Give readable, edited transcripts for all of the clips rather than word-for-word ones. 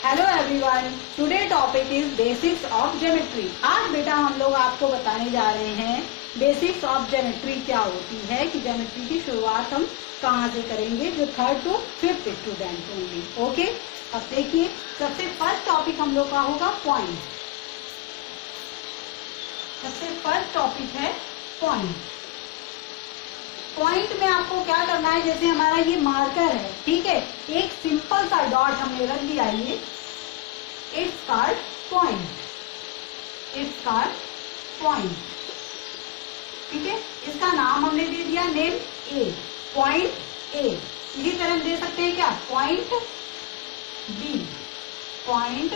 Hello everyone, today topic is basics of geometry. आज बेटा हम लोग आपको बताने जा रहे हैं बेसिक्स ऑफ ज्योमेट्री क्या होती है, कि ज्योमेट्री की शुरुआत हम कहाँ से करेंगे, जो 3rd to 5th student only. Okay, अब देखिए सबसे फर्स्ट टॉपिक हम लोग का होगा पॉइंट। सबसे फर्स्ट टॉपिक है पॉइंट। पॉइंट में आपको क्या करना है, जैसे हमारा ये मार्कर है, ठीक है, एक सिंपल सा डॉट हमने रख दिया, ये it's called point. It's called point, ठीक है। इसका नाम हमने दे दिया नेम ए, पॉइंट ए। इसी तरह हम दे सकते हैं क्या, पॉइंट बी। पॉइंट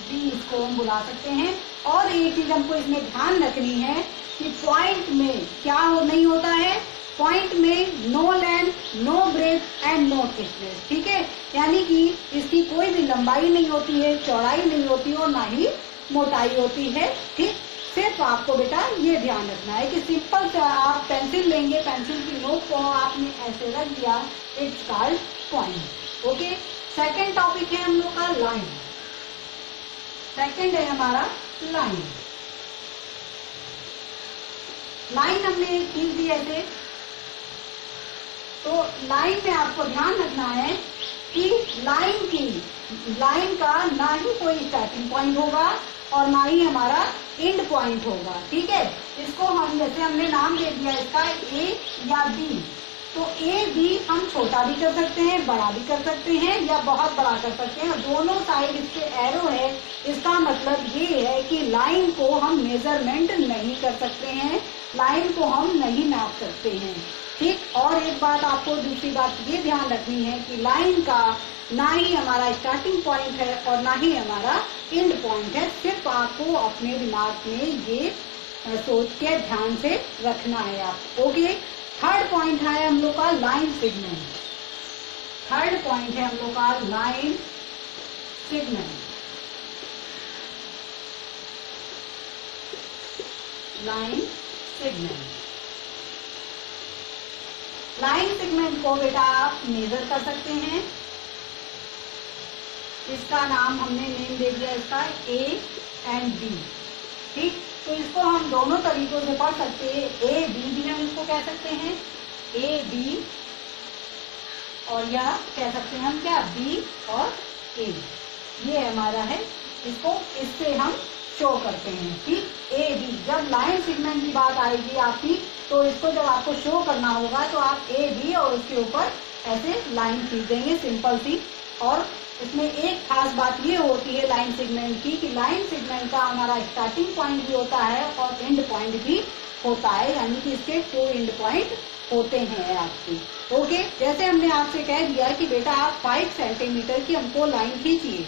बी इसको हम बुला सकते हैं। और एक चीज हमको इसमें ध्यान रखनी है कि पॉइंट में क्या नहीं होता है, पॉइंट में no length, no breath and no thickness, ठीक है। यानी कि इसकी कोई भी लंबाई नहीं होती है, चौड़ाई नहीं होती और ना ही मोटाई होती है, ठीक। सिर्फ आपको बेटा ये ध्यान रखना है कि सिंपल से आप पेंसिल लेंगे, पेंसिल की नोक को आपने ऐसे रख दिया, it's called point. Okay, second topic है हम लोग का लाइन। सेकेंड है हमारा लाइन। लाइन हमने एक चीज दी ऐसे, तो लाइन में आपको ध्यान रखना है कि लाइन का ना ही कोई स्टार्टिंग पॉइंट होगा और ना ही हमारा एंड पॉइंट होगा, ठीक है। इसको हम जैसे हमने नाम दे दिया इसका ए या बी, तो ए बी हम छोटा भी कर सकते हैं, बड़ा भी कर सकते हैं या बहुत बड़ा कर सकते हैं। और दोनों साइड इसके एरो है, इसका मतलब ये है कि लाइन को हम मेजरमेंट नहीं कर सकते हैं, लाइन को हम नहीं नाप सकते हैं, ठीक। और एक बात आपको दूसरी बात ये ध्यान रखनी है कि लाइन का ना ही हमारा स्टार्टिंग पॉइंट है और ना ही हमारा एंड पॉइंट है। सिर्फ आपको अपने दिमाग में ये सोच के ध्यान से रखना है आप। ओके, थर्ड पॉइंट है हम लोग का लाइन सेगमेंट। थर्ड पॉइंट है हम लोग का line segment. Line segment, line segment को बेटा आप मेजर कर सकते हैं। इसका नाम हमने नेम दे दिया इसका ए एंड बी, ठीक। तो इसको हम दोनों तरीकों से पढ़ सकते हैं, ए बी भी हम इसको कह सकते हैं, ए बी, और यह कह सकते हैं हम क्या, बी और ए। ये हमारा है, इसको इससे हम शो करते हैं, ठीक। ए बी, जब लाइन सेगमेंट की बात आएगी आपकी, तो इसको जब आपको शो करना होगा तो आप ए बी और उसके ऊपर ऐसे लाइन खींच देंगे सिंपल सी। और इसमें एक खास बात ये होती है लाइन सेगमेंट की, कि लाइन सेगमेंट का हमारा स्टार्टिंग पॉइंट भी होता है और एंड पॉइंट भी होता है, यानी कि इसके 2 एंड पॉइंट होते हैं आपके। ओके, जैसे हमने आपसे कह दिया कि बेटा आप 5 सेंटीमीटर की हमको लाइन खींचिए,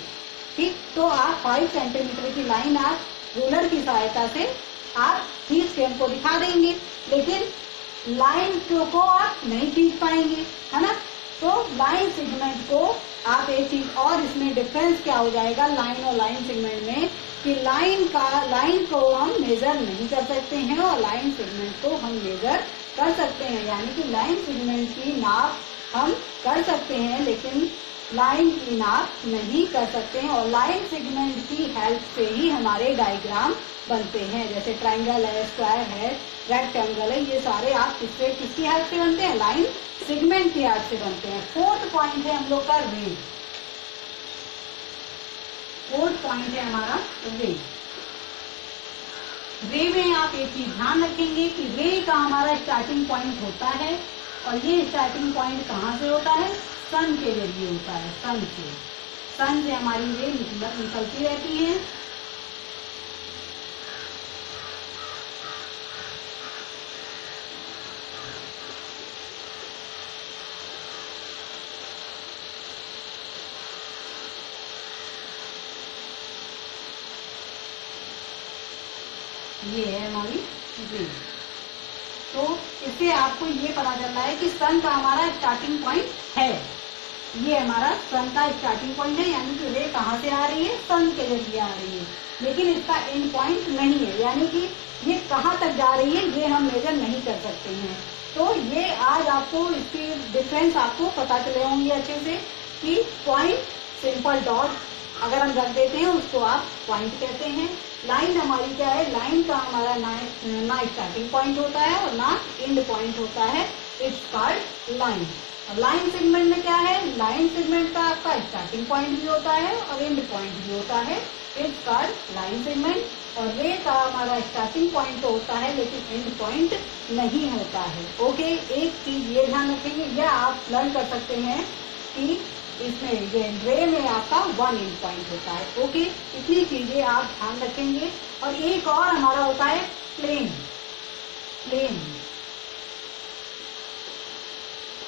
ठीक। तो आप 5 सेंटीमीटर की लाइन आप रूलर की सहायता से आप खींच के हमको दिखा देंगे, लेकिन लाइन को आप नहीं खींच पाएंगे, है ना। तो लाइन सेगमेंट को आप एक चीज और इसमें डिफरेंस क्या हो जाएगा लाइन और लाइन सेगमेंट में, कि लाइन को हम मेजर नहीं कर सकते हैं और लाइन सेगमेंट को हम मेजर कर सकते हैं। यानी कि लाइन सेगमेंट की नाप हम कर सकते हैं लेकिन लाइन की नाप नहीं कर सकते हैं। और लाइन सेगमेंट की हेल्प से ही हमारे डायग्राम बनते हैं, जैसे ट्रायंगल है, स्क्वायर है, रेक्टेंगल है, ये सारे आप किसकी हेल्प से बनते हैं, लाइन सेगमेंट की हेल्प से बनते हैं। फोर्थ पॉइंट है हम लोग का रे। फोर्थ पॉइंट है हमारा रे। रे में आप एक चीज ध्यान रखेंगे कि रे का हमारा स्टार्टिंग पॉइंट होता है, और ये स्टार्टिंग पॉइंट कहाँ से होता है, सन के जरिए होता है, सन से हमारी रे निकलती रहती है। ये है हमारी रे। तो इससे आपको ये पता चल रहा है कि सन का हमारा स्टार्टिंग पॉइंट है, ये हमारा सन का स्टार्टिंग पॉइंट है, यानी कि रे कहाँ से आ रही है, सन के जरिए आ रही है, लेकिन इसका एंड पॉइंट नहीं है, यानी कि ये कहाँ तक जा रही है ये हम मेजर नहीं कर सकते हैं। तो ये आज आपको इसकी डिफरेंस आपको पता चले होंगे अच्छे से, कि पॉइंट सिंपल डॉट अगर हम रख देते हैं उसको आप पॉइंट कहते हैं। लाइन हमारी क्या है, लाइन का हमारा ना स्टार्टिंग पॉइंट होता है और ना एंड पॉइंट होता है, it's called line. Line segment में क्या है, लाइन सेगमेंट का आपका स्टार्टिंग पॉइंट भी होता है और एंड पॉइंट भी होता है, इट्स कॉल्ड लाइन सेगमेंट। और रे का हमारा स्टार्टिंग पॉइंट तो होता है लेकिन एंड पॉइंट नहीं होता है। ओके, एक चीज ये ध्यान रखेंगे, या आप लर्न कर सकते हैं कि इसमें ये रे में आपका 1 एंड पॉइंट होता है। ओके, इतनी चीजें आप ध्यान रखेंगे। और एक और हमारा होता है प्लेन। प्लेन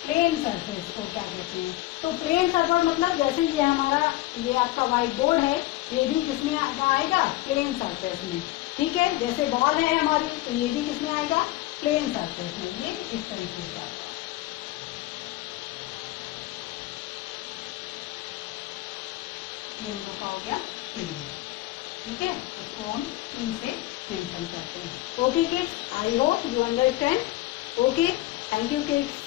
प्लेन सरफेस को क्या कहते हैं, तो प्लेन सरफेस मतलब जैसे ये हमारा ये आपका व्हाइट बोर्ड है, ये भी किसमें आएगा, प्लेन सरफेस में। ठीक है, जैसे बॉल है हमारी तो ये भी किसमें आएगा, प्लेन सरफेस में। ये इस तरीके से आता है। ये उनका हो गया प्लेन। ठीक है, इसको हम प्लेन से मेंशन करते हैं। Okay kids, I hope you understand. Okay, thank you kids.